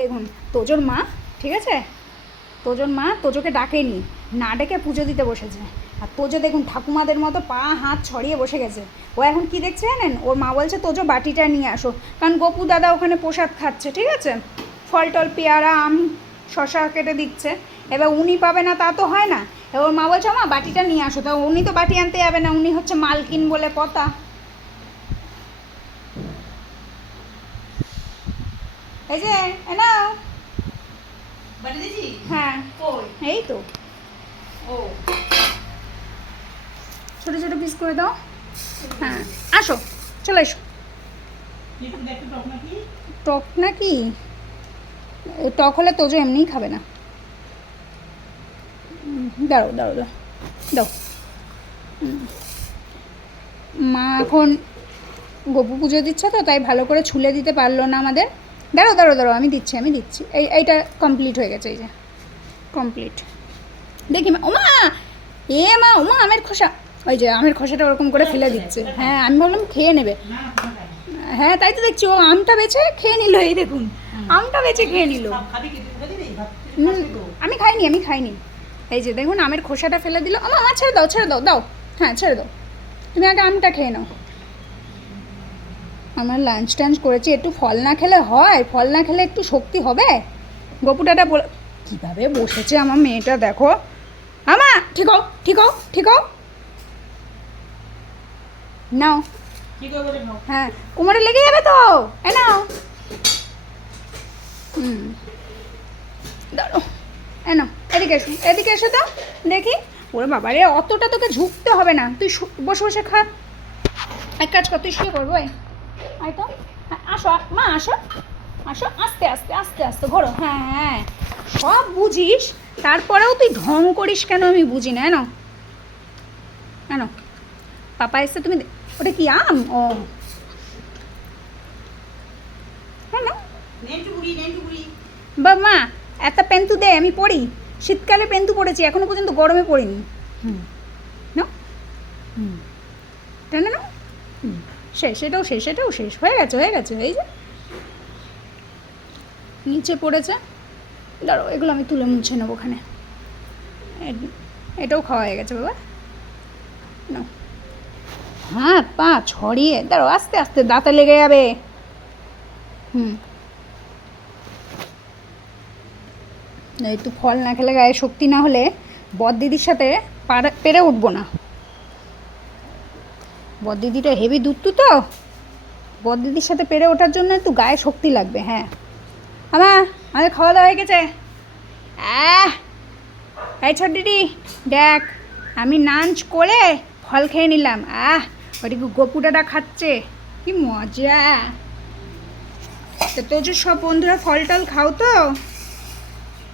দেখুন তোজোর মা, ঠিক আছে, তোজোর মা তোজোকে ডাকেনি, না ডেকে পুজো দিতে বসেছে। আর তোজো দেখুন ঠাকুমাদের মতো পা হাত ছড়িয়ে বসে গেছে। ও এখন কি দেখছে জানেন, ওর মা বলছে তোজো বাটিটা নিয়ে আসো, কারণ গপু দাদা ওখানে প্রসাদ খাচ্ছে, ঠিক আছে, ফল টল পেয়ারা আম শশা কেটে দিচ্ছে। এবার উনি পাবে না তা তো হয় না। এবার ওর মা বলছে মা বাটিটা নিয়ে আসো, তা উনি তো বাটি আনতে যাবে না, উনি হচ্ছে মালকিন বলে কথা। এই যে নাও বাটি দিছি। হ্যাঁ কই? এই তো ও ছোটো ছোটো পিস করে দাও। হ্যাঁ আসো, চলে এসো। একটু দেখো টক নাকি? টক নাকি? টক হলে তোজো এমনিই খাবে না। দাঁড়ো দাঁড়ো দাও দাও। মা এখন গপু পুজো দিচ্ছে তো, তাই ভালো করে ছুলে দিতে পারলো না আমাদের। দাঁড়ো দাঁড়ো দাঁড়ো, আমি দিচ্ছি এইটা কমপ্লিট হয়ে গেছে, এই যে কমপ্লিট। দেখি মা, ওমা এ মা, ওমা আমের খোসা, ওই যে আমের খোসাটা ওরকম করে ফেলে দিচ্ছে। হ্যাঁ আমি ভাবলাম খেয়ে নেবে। না হ্যাঁ তাই তো দেখছি, ও আমটা বেছে খেয়ে নিল, এই দেখুন আমটা বেছে খেয়ে নিল। সব খাবি কি? তুই দিবি ভাত? আমি খাইনি। এই যে দেখুন আমের খোসাটা ফেলে দিল। আমার ছেড়ে দাও দাও, হ্যাঁ ছেড়ে দাও, তুমি আগে আমটা খেয়ে নাও। আমার লাঞ্চ টাঞ্চ করেছি, একটু ফল না খেলে হয়? ফল না খেলে একটু শক্তি হবে? গপুটাটা বলে কীভাবে বসেছে আমার মেয়েটা, দেখো। আমা ঠিক হও নাও। কি করবো রে খাও? হ্যাঁ কোমরে লেগে যাবে তো, এ নাও। দাঁড়ো, এ নাও, এদিকে এসো তো দেখি। ওরে বাবা রে, অতটা তোকে ঝুঁকতে হবে না, তুই বসে বসে খা। এক কাজ কর, তুই শুয়ে করবো, আয় তো। হ্যাঁ আসো মা, আসো আস্তে আস্তে ঘোরো। হ্যাঁ সব বুঝিস, তারপরেও তুই ঢং করিস কেন আমি বুঝি না। কেন পাপা এসে তুমি ওটা কি আম? ও হ্যাঁ না নেন্টু বুড়ি। বা মা একটা পেন্তু দে, আমি পড়ি, শীতকালে পেন্তু পড়েছি, এখনো পর্যন্ত গরমে পড়িনি। না না এটাও শেষ হয়ে গেছে এই যে নিচে পড়েছে। দাঁড়ো এগুলো আমি তুলে মুছে নেবো ওখানে। এটাও খাওয়া হয়ে গেছে বাবা। নাও, হাত পা ছড়িয়ে, দাঁড়ো আস্তে আস্তে, দাঁতে লেগে যাবে। একটু ফল না খেলে গায়ে শক্তি না হলে বড়দিদির সাথে পেরে উঠবো না। বড়দিদিটা হেভি দুধটু তো, বড়দিদির সাথে পেরে ওঠার জন্য একটু গায়ে শক্তি লাগবে। হ্যাঁ আমাদের খাওয়া দাওয়া হয়ে গেছে। এই ছোট দিদি দেখ, আমি লাঞ্চ করে ফল খেয়ে নিলাম। ওদিকে গপুটাটা খাচ্ছে, কি মজা। তো তোর সব বন্ধুরা ফল টল খাও তো।